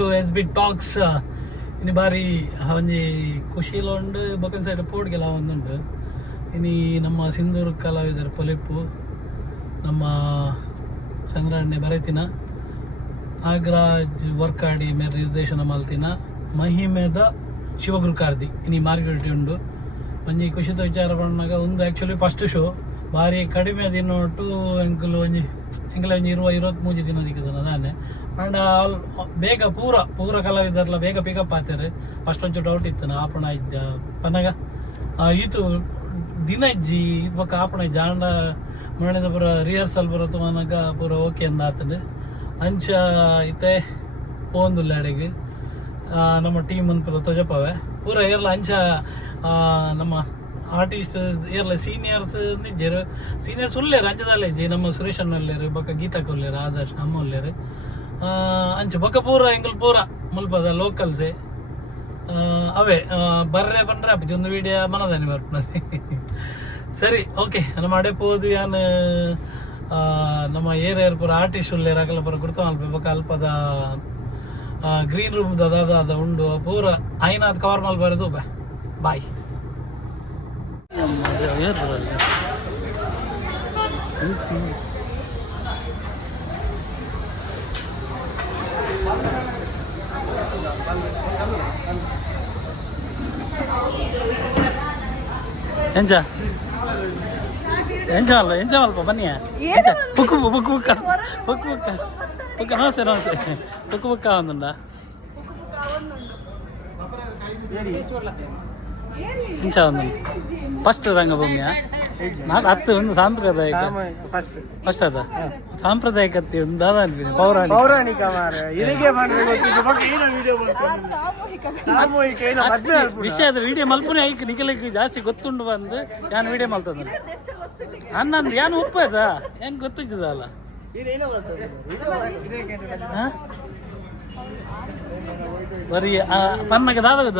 To S B tax ഇനി ಬಾರಿ ಒಂಜಿ ಖುಷಿಲ ಉಂಡು ಬೊಕನ್ ಸೈಡ್ ಪೋಡ್ಗೆಲ್ಲ ಒಂದುಂಡು ಇನಿ ನಮ್ಮ ಸಿಂಧೂರು ಕಲಾವಿದರ ಪೊಲಿಪು ನಮ್ಮ ಚಂದ್ರಣ್ಣೆ ಬರೆತಿನ ನಾಗರಾಜ್ ವರ್ಕಾಡಿ ಮೇಲೆ ನಿರ್ದೇಶನ ಮಲ್ತಿನ ಮಹಿಮೆದ ಶಿವಗುರುಕಾರ್ದಿ ಇನಿ ಮಾರ್ಕೆಟ್ ಉಂಡು ಒಂಜಿ ಖುಷಿತ ವಿಚಾರ ಪಣ್ಣಾಗ ಒಂದು ಆ್ಯಕ್ಚುಲಿ ಫಸ್ಟ್ ಶೋ ಭಾರಿ ಕಡಿಮೆ ದಿನ ಒಟ್ಟು ಎಂಕಲು ಒಂಜಿ ಎಂಕಲ ಒಂಜಿ ಇರುವ ಇರುವತ್ಮೂಜಿ ದಿನ ದಿಕ್ಕದನ ಅದಾನೆ ಅಂಡ್ ಆಲ್ ಬೇಗ ಪೂರ ಪೂರ ಕಲಾವಿದರ್ಲ ಬೇಗ ಪಿಕಪ್ ಆಗ್ತಾರೆ ಫಸ್ಟ್ ಒಂಚೂರು ಡೌಟ್ ನಾ ಆಪಣ ಇದ್ದ ಪನಗ ಈತು ದಿನ ಇಜ್ಜಿ ಇದು ಪಕ್ಕ ಆಪಣ ಇಜ್ಜ ಆಂಡ ಮಣಿದ ಪೂರ ರಿಹರ್ಸಲ್ ಪೂರ ಅನಗ ಪೂರ ಓಕೆ ಅಂದ ಆತಂದು. ಅಂಚ ಇತ್ತೆ ಪೋಂದುಲ್ಲ ಅಡೆಗೆ. ಆ, ನಮ್ಮ ಟೀಮ್ ಪೂರ ತೊಜಪವೆ ಪೂರ ಏರ್ಲ ಅಂಚ ನಮ್ಮ ಆರ್ಟಿಸ್ಟ್ ಏರ್ಲ ಸೀನಿಯರ್ಸ್ ನಿಜ್ಜರು ಸೀನಿಯರ್ಸ್ ಉಳ್ಳೇರು ಅಂಚದಲ್ಲೇ ಇಜ್ಜಿ ನಮ್ಮ ಸುರೇಶ್ ಅಣ್ಣ ಉಳ್ಳೇರು ಪಕ್ಕ ಗೀತಾ ಕೊಲ್ಲೇರು ಆದರ್ಶ್ ನಮ್ಮ ಉಳ್ಳೇರು ಅಂಚ, ಬೊಕ್ಕ ಪೂರ ಮುಲ್ಪದ ಲೋಕಲ್ಸೇ ಅವೇ ಬರ್ರೆ ಬಂದ್ರೆ ಅಪ್ಪ ಜೊಂದು ವಿಡಿಯೋ ಮನದಾನೆ ಬರ್ಪಣದೆ ಸರಿ ಓಕೆ ನಮ್ಮ ಅಡೆ ಪೋದು ಯಾನ್ ನಮ್ಮ ಏರಿಯರ್ ಪೂರ ಆರ್ಟಿಸ್ಟ್ ಉಲ್ಲೇರ್ ಅಕಲ ಪೂರ ಅಲ್ಪ ಬೊಕ್ಕ ಅಲ್ಪದ ಗ್ರೀನ್ ರೂಮ್ ದಾದ ಅದ ಉಂಡು, ಪೂರ ಐನಾದ್ ಕವರ್ ಮಲ್ ಬರೋದು ಬಾ. ಬಾಯ್ ಎಂಚ ಎಂಚ ಅಲ್ಲ ಎಂಚ ಅಲ್ಪ ಬನ್ನಿ ಎಂಚ ಪುಕ್ಕು ಪುಕ್ಕು ಪುಕ್ಕ ಪುಕ್ಕು ಪುಕ್ಕ ಪುಕ್ಕ ನಮಸ್ತೆ ನಮಸ್ತೆ ಪುಕ್ಕು ಪುಕ್ಕ ಒಂದುಂಡ ಎಂಚ ಒಂದು ಫಸ್ಟ್ ರಂಗಭೂಮಿಯ ನಾನು ಹತ್ತು ಒಂದು ಸಾಂಪ್ರದಾಯಿಕ. ಫಸ್ಟ್ ಫಸ್ಟ್ ಅದ ಸಾಂಪ್ರದಾಯಿಕತೆ ಒಂದು ಅದ ಅನ್ಬಿಡಿ ಪೌರಾಣಿಕ. ಪೌರಾಣಿಕ ಮಾರ ಇದಕ್ಕೆ ಬಂದ್ರೆ ಗೊತ್ತಿದ್ದು ಬಗ್ಗೆ ಏನೋ ವಿಡಿಯೋ ಸಾಮೂಹಿಕ ಏನೋ ಮದ್ವೆ ಅಲ್ಪುಣ. ವಿಷಯದ ವಿಡಿಯೋ ಮಲ್ಪನೆ ಐಕ್ ನಿಖಲಕ್ಕೆ ಜಾಸ್ತಿ ಗೊತ್ತುಂಡು ಬಂದು ಯಾನ್ ವಿಡಿಯೋ ಮಲ್ತದ? ಅನ್ನಂದು ಯಾನ್ ಉಪ್ಪದ ಹೆಂಗ್ ಗೊತ್ತಿದ್ದಲ್ಲ ಇದೇನೋ ಬರ್ತದೆ. ಇದಕ್ಕೆ ಏನು ಹಾ? ಬರೀ ಪನ್ನಗೆ ದಾದ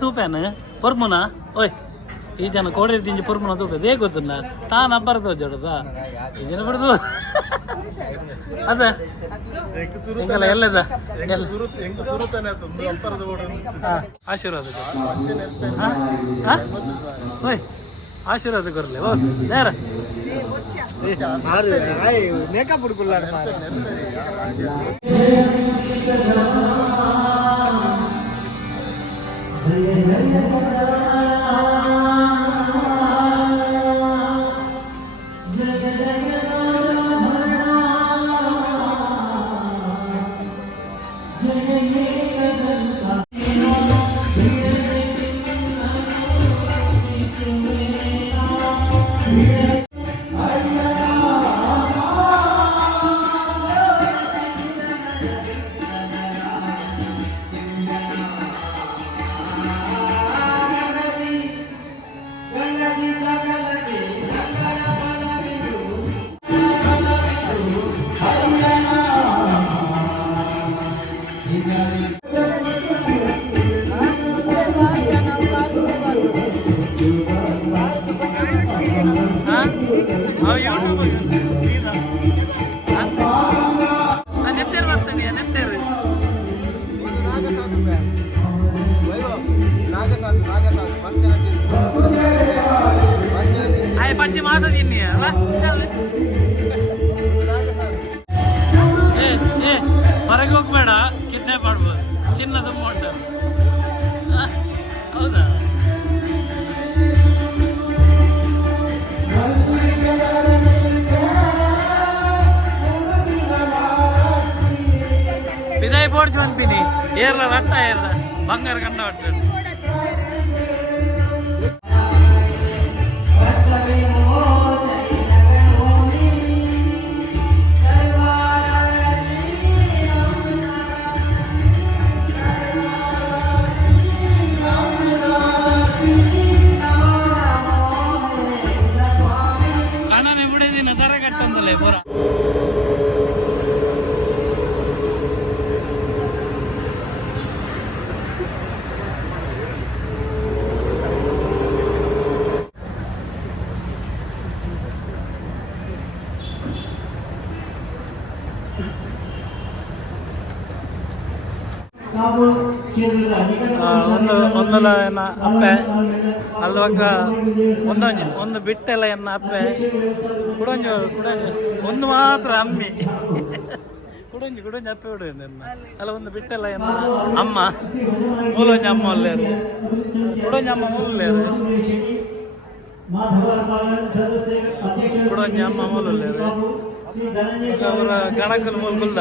ತೂಪೇನು ಪರ್ಮುನಾ ಓಯ್. ಈ ಜನ ಕೋಡೇರಿ ತಿಂಜಿ ಪುರ್ಮನ ತೂಪ ದೇ ಗೊತ್ತುಂಡ ತಾನ ಬರ್ದು ಜೋಡದ ಈ ಜನ ಬಿಡುದು. ಅದ. ಎಂಗಲ್ಲ ಎಲ್ಲದ? ಆಶೀರ್ವಾದ ಕೊಡು. ಹಾ? ಹಾ? ಓಯ್ ಆಶೀರ್ವಾದ ಕೊರ್ಲೆ ಓ ನೇರ ಹಾಯ್ ಆಯ್ ಮೇಕಪ್ ಹುಡುಕುಲ್ಲಾಡ ಮಾರ ಹಾ? ಅನ್ಪಿನಿ ಏರ್ಲ ರಟ್ಟ ಏರ್ಲ ಬಂಗಾರ ಕಂಡ ಒಂದಲ ಎನ್ನ ಅಪ್ಪೆ ಅಲ್ವಾಗ ಒಂದೊಂದು, ಒಂದು ಬಿಟ್ಟೆಲ್ಲ ಎನ್ನ ಅಪ್ಪೆ, ಕುಡಂಜು ಕುಡಂಜು, ಒಂದು ಮಾತ್ರ ಅಮ್ಮಿ. ಕುಡಂಜು ಕುಡಂಜು ಅಪ್ಪೆ ಬಿಡು ಎನ್ನ ಅಲ್ಲ, ಒಂದು ಬಿಟ್ಟೆಲ್ಲ ಎನ್ನ ಅಮ್ಮ, ಮೂಲೊಂಜಿ ಅಮ್ಮ ಒಲ್ಲೇರು ಕುಡಂಜಿ ಅಮ್ಮ ಮೂಲೇರು ಕುಡಂಜಿ ಅಮ್ಮ ಮೂಲೇರು ಅವರ ಗಣಕಲು ಮೂಲಗುಲ್ದ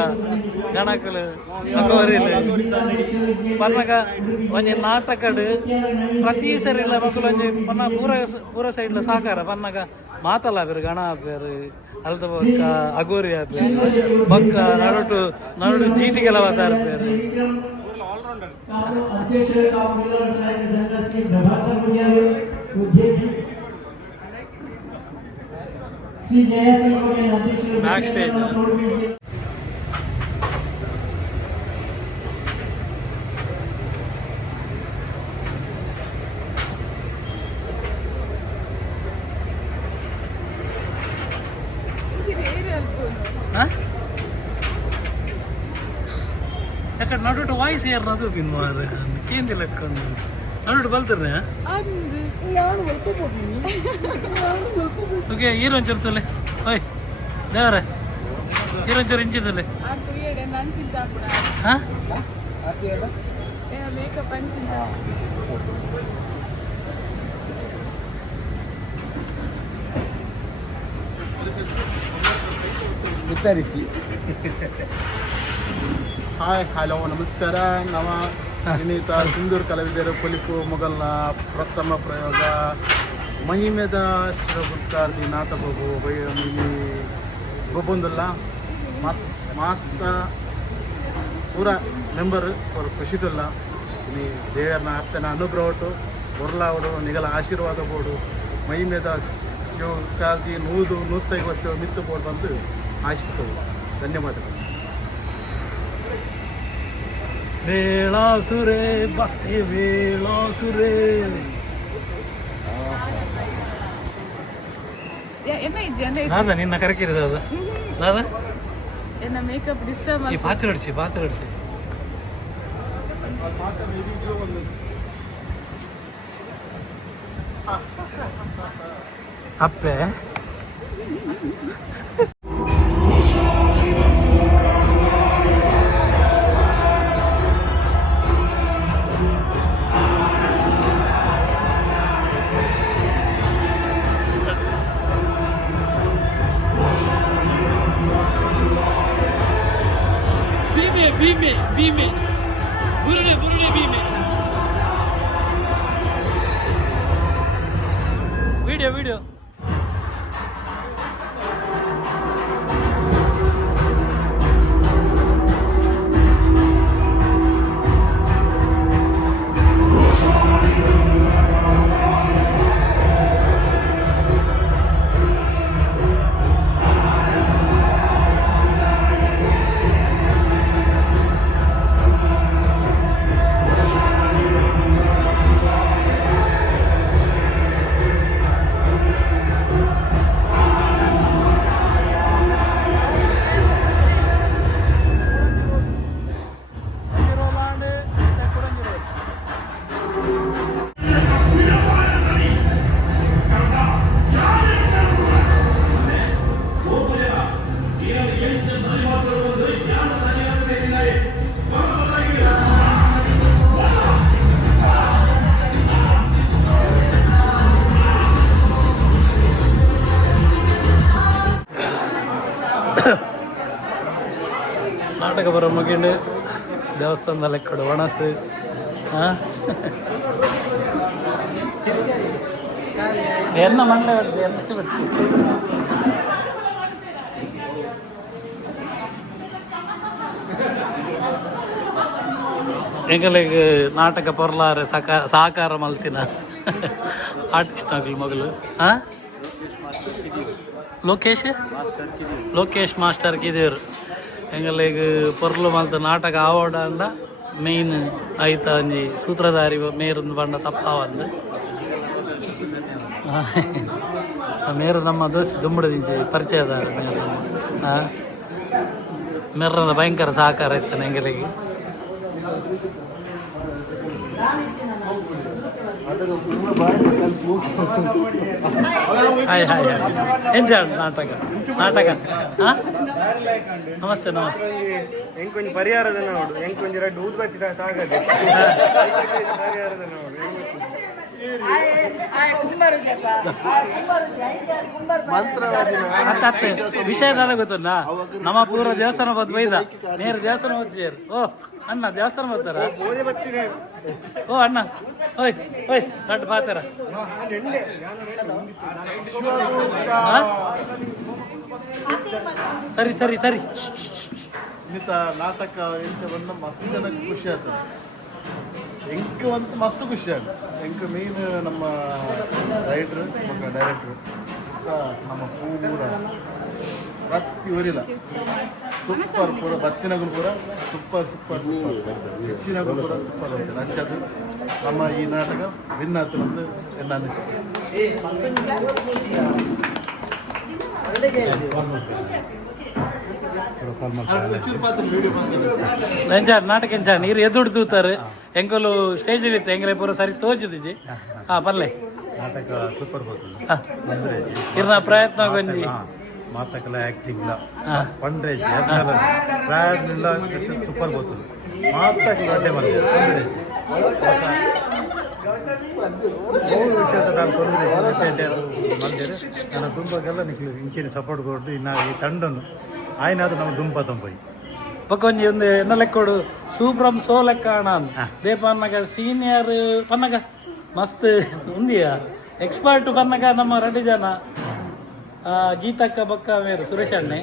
ಗಣಕಲು ಅಗವರಿಲು ಪನ್ನಗ ಒಂಜಿ ನಾಟಕಡ್ ಪ್ರತಿ ಸರಿಲ ಮಕ್ಕಳು ಒಂಜಿ ಪನ್ನ ಪೂರ ಪೂರ ಸೈಡ್ಲ ಸಾಕಾರ. ಪನ್ನಗ ಮಾತಲ್ಲ ಬೇರು, ಗಣ ಬೇರು, ಅಲ್ದ ಬೊಕ್ಕ ಅಗೋರಿ ಬೇರು, ಬೊಕ್ಕ ನಡುಟು ನಡುಟು ಚೀಟಿಗೆಲ್ಲ ಬತ್ತಾರ ಬೇರು ಬ್ಯಾಕ್ ಸ್ಟೇಜ್ ಯಾಕಂದ್ರೆ ನಡುಟು ವಾಯ್ಸ್ ಏರ್ನದು ಪಿನ್ಮಾರ ಕೇಂದಿ ಲೆಕ್ಕೊಂಡು ನಡುಟು ಬಲ್ತಿರ್ನೆ ಓಕೆ ಹೀರೋ ಚರ್ಚಲೆ ಓಯ್ ದೇವರೇ ಹೀರೋ ಚೂರು ಇಂಚಿದಲ್ಲಿ ಹಾ ವಿತರಿಸಿ ಹಾಯ್ ಹಲೋ ನಮಸ್ಕಾರ. ನವ ಇನ್ನಿತ ಸಿಂಧೂರು ಕಲಾವಿದರು ಪೊಲಿಪು ಮೊಗಲ್ನ ಪ್ರಥಮ ಪ್ರಯೋಗ, ಮಹಿಮೆದ ಶ್ರಭುತ್ಕಾರ್ದಿ ನಾಟಕವು ಗೊಬ್ಬೊಂದಲ್ಲ, ಮಾತ್ ಮಾತ ಪೂರ ಮೆಂಬರ್ ಅವರು ಖುಷಿಟಲ್ಲ ಇನಿ ದೇವರನ್ನ ಅರ್ಥನ ಅನುಗ್ರಹ ಒಟ್ಟು ಒರ್ಲಾವಡು ನಿಗಲ ಆಶೀರ್ವಾದ ಬೋಡು ಮಹಿಮೆದ ಶಿವ ನೂದು ನೂತ್ತೈದು ವರ್ಷ ಮಿತ್ತು ಬೋಡು ಬಂದು ಆಶಿಸೋದು. ಧನ್ಯವಾದಗಳು. வேளாசுரே பக்தி வேளாசுரே. நான் தான் நின்ன கரைக்கிறது அது? நான் என்ன மேக்கப் டிஸ்டர்ப் ஆகி பாத்திரம் அடிச்சு பாத்திரம் அடிச்சு. அப்ப ವಿಡಿಯೋ ವಿಡಿಯೋ ಬರೋ ಮುಗಿಂಡು ದೇವಸ್ಥಾನದಲ್ಲಿ ಕಡೆ ಒಣಸು ಎನ್ನ ಬಿಡ್ತು ಎಂಗಲಿಗೆ ನಾಟಕ ಪರ್ಲಾರ ಸಾಕಾರ ಮಲ್ತಿನ? ಆರ್ಟಿಸ್ಟ್ ಆಗಲಿ ಮಗಳು. ಹಾ ಲೋಕೇಶ್? ಲೋಕೇಶ್ ಮಾಸ್ಟರ್ ಕಿದೇರು ಎಂಗಲಿಗೆ ಪೊರ್ಲು ಮಲ್ತ ನಾಟಕ ಆವಡ ಅಂದ ಮೇನ್ ಆಯ್ತ ಒಂಜಿ ಸೂತ್ರಧಾರಿ ಮೇರೊಂದು ಬಂಡ ತಪ್ಪಾವಂದು ಮೇರು ನಮ್ಮ ದೋಸ್ತಿ ದುಂಬುಡದಿಂಚಿ ಪರಿಚಯದ ಮೇರು. ಹಾಂ ಮೇರದ ಭಯಂಕರ ಸಹಕಾರ ಇತ್ತ ಎಂಗಲಿಗೆ ಹಾಯ್ ಹಾಯ್ ಹಾಯ್ ಎಂಜಾಯ್ ನಾಟಕ ನಾಟಕ ಹಾ ನಮಸ್ತೆ ನಮಸ್ತೆ ಎಂಕೊಂಚ ಪರಿಹಾರದ ನೋಡು. ಎಂಕೊಂಚ ಎರಡು ಊದ್ಬತ್ತಿ ತಾಗದೆ. ಪರಿಹಾರದ ನೋಡು. ವಿಷಯ ನನಗೆ ಗೊತ್ತಲ್ಲ ನಮ್ಮ ಪೂರ್ವ ದೇವಸ್ಥಾನ ಬದ್ ಬೈದ. ನೇರ ದೇವಸ್ಥಾನ ಬರ್ತೀರಿ ಓ ಅಣ್ಣ ದೇವಸ್ಥಾನ ಬರ್ತಾರ ಓ ಅಣ್ಣ. ಓಯ್ ಓಯ್ ಕಟ್ ಬಾತಾರ? ತರಿ ತರಿ ತರಿ. ನಾಟಕ ಎಂತ ಬಂದ ಮಸ್ತ್ ಜನಕ್ಕೆ ಖುಷಿ ಆಗ್ತದೆ. ಎಂಕ್ ಒಂದು ಮಸ್ತ್ ಖುಷಿ ಆಗ್ತದೆ ಎಂಕ್ ಮೇನ್ ನಮ್ಮ ರೈಟ್ರು ಮತ್ತು ಡೈರೆಕ್ಟ್ರು ನಮ್ಮ ಪೂರ ಬತ್ತಿ ಊರಿಲ್ಲ ಸೂಪರ್ ಪೂರ ಬತ್ತಿನಗಳು ಪೂರ ಸೂಪರ್ ಸೂಪರ್ ಸೂಪರ್ ಹೆಚ್ಚಿನಗಳು ಪೂರ ಸೂಪರ್ ಉಂಟು ಅಂಚದು ನಮ್ಮ ಈ ನಾಟಕ ಭಿನ್ನಾತು ಒಂದು ಎಲ್ಲ ಅನಿಸ್ತದೆ ಚೂರು ಪಾತ್ರ ವಿಡಿಯೋ ಬಂದಿದೆ ಎಂಚಾಡ್ ನಾಟಕ ಎಂಚಾರ್ ನೀರು ಎದುಡು ತೂತಾರೆ ಎಂಕಲು ಸ್ಟೇಜ್ ಇಳಿತೆ ಹೆಂಗ್ರೆ ಪೂರ ಸರಿ ತೋಜುದಿಜಿ ಹಾ ಬರ್ಲೆ. ನಾಟಕ ಸೂಪರ್ ಅಂದ್ರೆ ಇರ್ನ ಪ್ರಯತ್ನ ಬಂದಿ ಮಾತಕಲ ಆಕ್ಟಿಂಗ್ ಪಂಡ್ರೆ ಪ್ರಾಯಲ್ಲ ಸೂಪರ್ ಬರ್ತದೆ ಮಾತಕಲ ಅಡ್ಡೆ ಮೂರು ವಿಷಯದ ನಾನು ದುಂಬಗೆಲ್ಲ ನಿಖಿಲ್ ಇಂಚಿನ ಸಪೋರ್ಟ್ ಕೊಟ್ಟು ಇನ್ನ ಈ ತಂಡನು ಆಯ್ನಾದ್ರು ನಮ್ಮ ದುಂಬ ತಂಬೈ ಬಕೊಂಜಿ ಒಂದು ಎನ್ನ ಲೆಕ್ಕೋಡು ಸೂಪ್ರಮ್ ಸೋ ಲೆಕ್ಕ ದೇ ಪನ್ನಗ ಸೀನಿಯರ್ ಪನ್ನಗ. ಮಸ್ತ್. ಉಂದಿಯ? ಎಕ್ಸ್ಪರ್ಟ್ ಪನ್ನಗ ನಮ್ಮ ರಡ್ಡಿ ಜನ. ಗೀತಕ್ಕ ಬಕ್ಕ ಮೇರು ಸುರೇಶ್ ಅಣ್ಣೆ.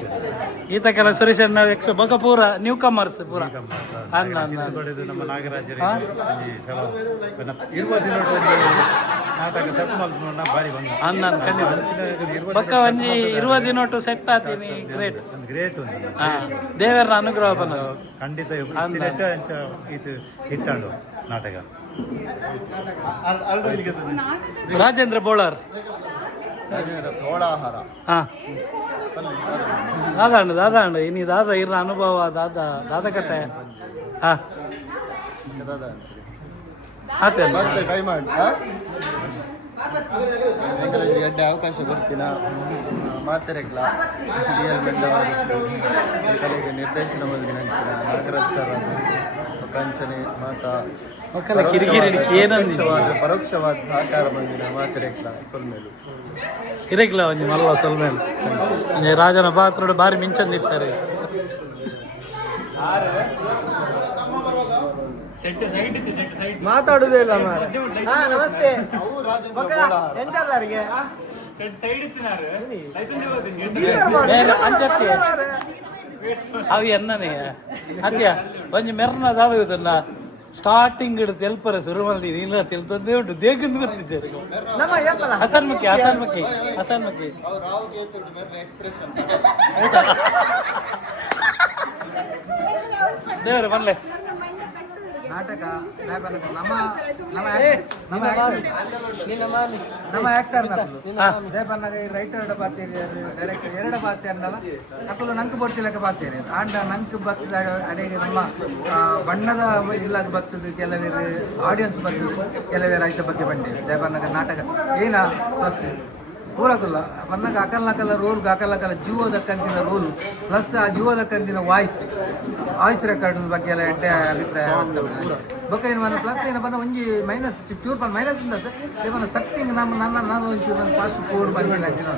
ಗೀತಕ್ಕೆಲ್ಲ ಸುರೇಶ್ ಅಣ್ಣ ಬಕ್ಕ ಪೂರ ನ್ಯೂ ಕಮರ್ಸ್ ಪೂರ. ಅನ್ನ ಅನ್ನ ನಮ್ಮ ಬಾರಿ ಒಂಜಿ ಇರುವ ದಿನೊಟ್ಟು ಸೆಟ್ ಆತೀನಿ ಗ್ರೇಟ್ ಗ್ರೇಟ್ ದೇವರ ಅನುಗ್ರಹ ಬಂದ ಖಂಡಿತ ಹಿಟ್ಟಾಂಡು ನಾಟಕ ರಾಜೇಂದ್ರ ಬೋಳರ್. ದಾದಾಂಡು ದಾದಾಂಡು ಇನಿ ದಾದ ಇರ್ನ ಅನುಭವ ದಾದ ದಾದ ಕತೆ. ಮಾಡಿ ಅವಕಾಶ ಬರ್ತೀನ ಮಾತೆರೆಗ್ಲ ಡಿ ಎಲ್ ಮೆಂಡವರು ಕಲೆಗೆ ನಿರ್ದೇಶನ ಮುಂದಿನ ನಾಗರಾಜ್ ಸರ್ ಕಂಚನೆ ಮಾತಾ. ಮಕ್ಕಳ ಕಿರಿಕಿರಿ ಏನಂದಿ ಪರೋಕ್ಷವಾದ ಪರೋಕ್ಷವಾದ ಸಹಕಾರ ಬಂದಿನ ಮಾತೆರೆಗ್ಲ ಸೊಲ್ಮೇಲು. ಇರಗಿಲ್ಲ ಒಂಜಿ ಮಲ್ಲ ಸೊಲ್ಮೇಲು? ಒಂಜಿ ರಾಜನ ಪಾತ್ರೋಡು ಬಾರಿ ಮಿಂಚಂದಿರ್ತಾರೆ. ಮಾತಾಡುದೇ ಇಲ್ಲ ನಮಸ್ತೆ. ಎಂತಲ್ಲರಿಗೆ ಅವು ಎನ್ನನೇ ಅದ್ಯ ಒಂಜಿ ಮೆರ್ನ ದಾದ ಸ್ಟಾರ್ಟಿಂಗ್ ಹಿಡಿದು ತೆಲ್ಪರ ಮಾಡಿ ನೀಲ ತಿಳ್ತಂದೇ ಉಂಟು. ದೇಗಂದು ಬರ್ತಿದ್ದಾರೆ. ಏಪಲ ಹಸನ್ ಮುಖಿ ಹಸನ್ ಮುಖಿ ಹಸನ್ ಮುಖಿ. ದೇವ್ರ ಬನ್ಲೆ ನಾಟಕ ನಮ್ಮ ನಮ್ಮ ನಮ್ಮ ನಮ್ಮ ಆಕ್ಟರ್ ದೇಪನ್ನಾಗ ಈ ರೈಟರ್ ಪಾತೇರಿ ಡೈರೆಕ್ಟರ್ ಎರಡು ಪಾತೇರ್ನಲ್ಲ ಅಕಲು ನಂಕು ಬೊಟ್ಟಿಲಕ್ಕೆ ಪಾತೇರಿ ಆಂಡ ನಂಕು ಬತ್ತದ ಅಡೆಗೆ ನಮ್ಮ ಬಣ್ಣದ ಇಲ್ಲದ ಬತ್ತದ ಕೆಲವೇರು ಆಡಿಯನ್ಸ್ ಬರ್ತದೆ ಕೆಲವೇರು ರೈತ ಬಗ್ಗೆ ಬಂದಿದೆ. ದೇಪನ್ನಾಗ ನಾಟಕ. ಏನ? ಪ್ಲಸ್ ಪೂರಕಲ್ಲ ಬನ್ನಕ್ಕೆ ಹಾಕಲ್ಲಾಕಲ್ಲ ನಕಲ ರೋಲ್ ಅಕಲ್ ನಕಲ ಜೀವದ ಕಂತಿನ ರೋಲ್ ಪ್ಲಸ್ ಆ ಜೀವೋದಕ್ಕಂತಿನ ಕಂತಿನ ವಾಯ್ಸ್ ವಾಯ್ಸ್ ರೆಕಾರ್ಡ್ ಬಗ್ಗೆ ಎಲ್ಲ ಎಂಟೇ ಅಭಿಪ್ರಾಯ ಬೊಕ್ಕ ಏನು ಬಂದ ಪ್ಲಸ್ ಏನು ಬಂದ ಒಂಜಿ ಮೈನಸ್ ಪ್ಯೂರ್ ಬಂದ ಮೈನಸ್ ಇಂದ ಏನ ಸಕ್ಟಿಂಗ್ ನಮ್ಮ ನನ್ನ ನಾನು ಒಂಚೂರು ನನ್ನ ಫಾಸ್ಟ್ ಕೋಡ್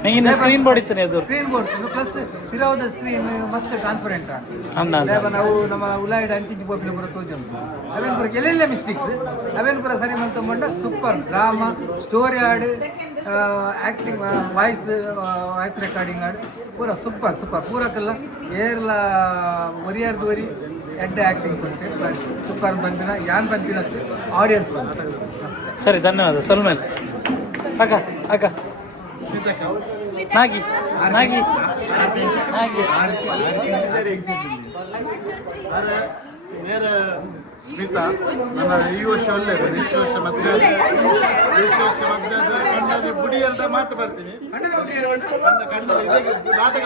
ನಿಂಗಿನ ಸ್ಕ್ರೀನ್ ಬೋರ್ಡ್ ಇತ್ತು ಅದು. ಸ್ಕ್ರೀನ್ ಬೋರ್ಡ್ ಪ್ಲಸ್ ಫಿರೋದ ಸ್ಕ್ರೀನ್ ಮಸ್ತ್ ಟ್ರಾನ್ಸ್ಪರೆಂಟ್ ಅಂದ. ನಾವು ನಮ್ಮ ಉಲಾಯ್ಡ್ ಅಂಚಿಜಿ ಪೋಪಿನ ಪುರ ತೋಜಂತು ಅವೇನ್ ಪುರ ಎಲ್ಲೆಲ್ಲ ಮಿಸ್ಟೇಕ್ಸ್ ಅವೇನ್ ಪುರ ಸರಿ ಮಂತೊಂಡ ಸೂಪರ್ ಡ್ರಾಮಾ ಸ್ಟೋರಿ ಆಡ್ ಆಕ್ಟಿಂಗ್ ವಾಯ್ಸ್ ವಾಯ್ಸ್ ರೆಕಾರ್ಡಿಂಗ್ ಆಡ್ ಪೂರ ಸೂಪರ್ ಸೂಪರ್ ಪೂರಕ್ಕೆಲ್ಲ ಏರ್ಲ ಒರಿಯಾರ್ದು ವರಿ ಎಡ್ಡೆ ಆ್ಯಕ್ಟಿಂಗ್ ಬಂತೆ ಸೂಪರ್ ಬಂದಿನ ಯಾನ್ ಬಂದಿನ ಆಡಿಯನ್ಸ್ ಬಂತು ಸರಿ ಧನ್ಯವಾದ. ಸಲ್ಮೇಲ್. ಅಕ್ಕ ಅಕ್ಕ. ನಾಗಿ ನಾಗಿ. ನಾಗಿ. ಅರೆ ನೇರ ಸ್ಮಿತಾ ನನ್ನ ಈ ವರ್ಷ ಒಳ್ಳೆಯದು ನೆಕ್ಸ್ಟ್ ವರ್ಷ ಮತ್ತೆ ನೆಕ್ಸ್ಟ್ ವರ್ಷ ಕಣ್ಣಲ್ಲಿ ಬುಡಿ ಅಂತ ಮಾತು ಬರ್ತೀನಿ ಕಣ್ಣ ಕಣ್ಣಲ್ಲಿ ಇದಾಗಿ ನಾಟಕ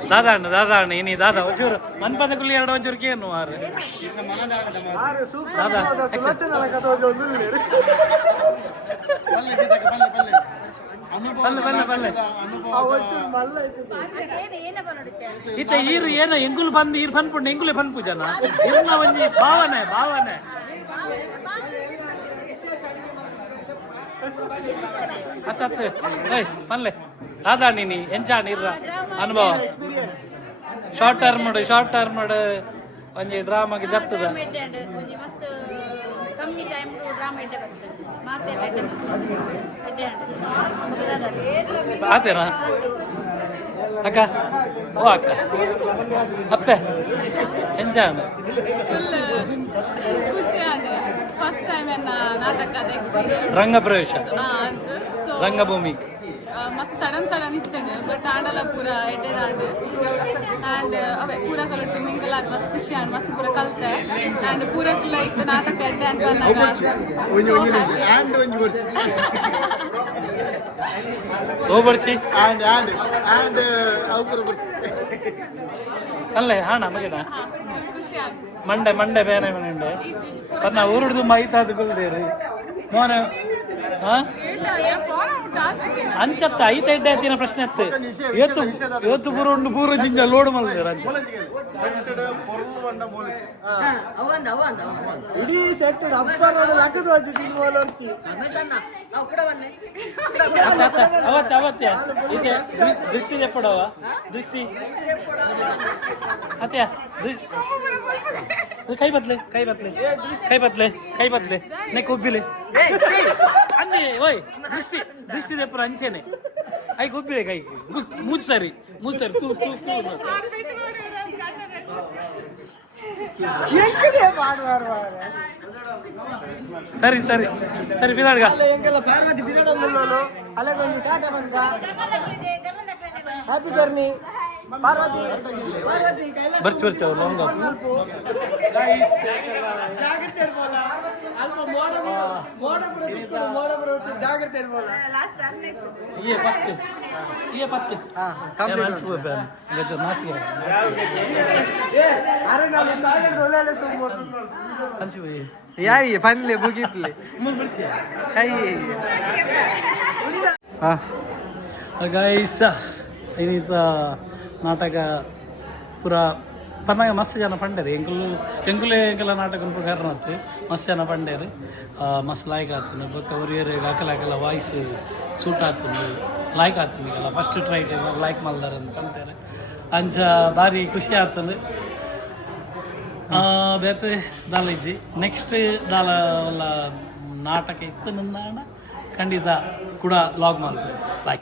ಗೀತಕ್ಕ ದಾದಾ ಅಣ್ಣ ದಾದಾ ಅಣ್ಣ ಇನಿ ದಾದಾ ಒಂಚೂರು ಮನ್ಪದ ಕುಲ್ಲಿ ಎರಡು ಒಂಚೂರು ಕೇನು ಆರು ದಾದಾ ಪಲ್ಲೆ ಗೀತಕ್ಕೆ ಪಲ್ಲೆ ಪಲ್ಲೆ ಪಲ್ಲೆ ಪಲ್ಲೆ ಪಲ್ಲೆ ಇತ್ತ ಈರು ಏನ ಎಂಗುಲು ಬಂದು ಈರು ಪನ್ಪುಂಡು ಎಂಗುಲೆ ಪನ್ಪು ಜನ ಇರ್ನ ಒಂಜಿ ಭಾವನೆ ಭಾವನೆ. ಹತ್ತತ್ತು ಏಯ್ ಪಲ್ಲೆ ದಾದಾ ನೀನಿ ನೀರ ಇರ್ರ? ಅನುಭವ? ಶಾರ್ಟ್ ಟರ್ಮ್ ಶಾರ್ಟ್ ಟರ್ಮ್ ಒಂಜಿ ಡ್ರಾಮಾಗೆ ಜತ್ತದ ಕಮ್ಮಿ ಟೈಮ್ ಡ್ರಾಮಾ ಬರ್ತದೆ. ಆತೇನಾ? ಅಕ್ಕ? ಓ ಅಕ್ಕ. ಅಪ್ಪೆ? ಎಕ್ಸ್ಪೀರಿಯನ್ಸ್ ರಂಗಪ್ರವೇಶ. ರಂಗಭೂಮಿ ಮಸ್ತ್ ಸಡನ್ ಸಡನ್ ಇತ್ತಂಡು ಬಟ್ ಆಂಡಲ ಪೂರ ಎಡ್ಡೆಡ್ ಆಂಡ್ ಆ್ಯಂಡ್ ಅವೇ ಪೂರ ಕಲಿತು ಮಿಂಗಲ್ ಆದ್ ಮಸ್ತ್ ಖುಷಿ ಆಂಡ್ ಮಸ್ತ್ ಪೂರ ಕಲ್ತೆ. ಆ್ಯಂಡ್ ಪೂರಕ್ಲ ಇತ್ತು ನಾಟಕ ಎಡ್ಡೆ ಅಂತ ಅವ್ಕರು ಬರ್ಸಿ ಅಲ್ಲೇ ಹಣ ಮಗಿನ ಮಂಡೆ ಮಂಡೆ ಬೇರೆ ಮನೆ ಪನ್ನ ಊರುಡ್ದು ಮೈತಾದ ಗುಲ್ದೇರಿ ಆಚೆ ಅಂಚತ್ತ ಐತ ಇಡ್ಡ ಆಯ್ತಿನ ಪ್ರಶ್ನೆ ಅತ್ತೆ. ಇವತ್ತು ಇವತ್ತು ಪೂರ ಉಂಡು ಪೂರ ಜಿಂಜ ಲೋಡ್ ಮಾಡಿದ್ರೆ ಮೂಲಿಕೆ ಇಡೀ ಸೆಟ್ ಹೊರ್ತಿ ಅವತ್ತೆ. ಇದೆ ದೃಷ್ಟಿ ಎಪ್ಪಡವ ದೃಷ್ಟಿ. ಅತ್ಯ ದೃ- ಕೈ ಬತ್ಲೆ ಕೈ ಬತ್ಲೆ ಕೈ ಬತ್ಲೆ ಕೈ ಬತ್ಲೆ ನೆ ಕೊಬ್ಬಿಲೆ ಅಂದೆ ಓಯ್ ದೃಷ್ಟಿ ದೃಷ್ಟಿ ದೆಪ್ಪರ ಅಂಚೆನೆ. ಐ ಕೊಬ್ಬಿಲೆ ಕೈ. ಮೂಜ್ ಸರಿ ಮೂಜ್ ಸರಿ ತೂ ತೂ ತೂ ಸರಿ ಸರಿ ಸರಿ ಬಿದಾಡ್ಗ ಹ್ಯಾಪಿ ಜರ್ನಿ ಬರ್ಚಿ ಬರ್ಚಿ ಅವ್ರು ಲವಂಗ ಜಾಗ್ರತೆ ಇರ್ಬೋದ ಅಲ್ಪ ಮೋಡ ಮೋಡ ಬರೋ ಮೋಡ ಬರೋ ಜಾಗ್ರತೆ ಇರ್ಬೋದ ಇಯೇ ಪತ್ತು ಇಯೇ ಪತ್ತು ಏನು ಹಂಚ್ಬೇಕು ಗಜ ನಾಚಿಗೆ ಅರೆ ನಾನು ತಾಯಿಗೆ ಒಳ್ಳೆ ಸುಮ್ಮನೆ ಹಂಚ್ಬೇಕು ಯಾಯಿ ಪನ್ಲೆ ಮುಗಿತ್ಲೆ ಕೈ ಗೈಸ ಇನ್ನಿತ ನಾಟಕ ಪೂರ ಪನ್ನಾಗ ಮಸ್ತ್ ಜನ ಪಂಡೇರಿ ಎಂಕುಲು ಎಂಕುಲೆ ಎಂಕಲ ನಾಟಕ ಪ್ರಕಾರ ಕರ್ನತ್ತು ಮಸ್ತ್ ಜನ ಪಂಡೇರಿ ಮಸ್ತ್ ಲಾಯ್ಕ್ ಆಗ್ತದೆ. ಅವರಿಯರ್ ಅಕಲ ಅಕಲ ವಾಯ್ಸ್ ಸೂಟ್ ಆಗ್ತದೆ. ಲಾಯ್ಕ್ ಆಗ್ತದೆ ಈಗಲ್ಲ ಫಸ್ಟ್ ಟ್ರೈ ಟೈಮ್ ಲೈಕ್ ಮಾಡ್ದಾರ ಅಂತ ಅಂತಾರೆ. ಅಂಚ ಭಾರಿ ಖುಷಿ ಆಗ್ತದೆ. ಬೇತೆ ದಾಲ ಇಜ್ಜಿ ನೆಕ್ಸ್ಟ್ ದಾಲ ನಾಟಕ ಇತ್ತು ನನ್ನ ಖಂಡಿತ ಕೂಡ ಲಾಗ್ ಮಾಡ್ತೇವೆ ಬಾಯ್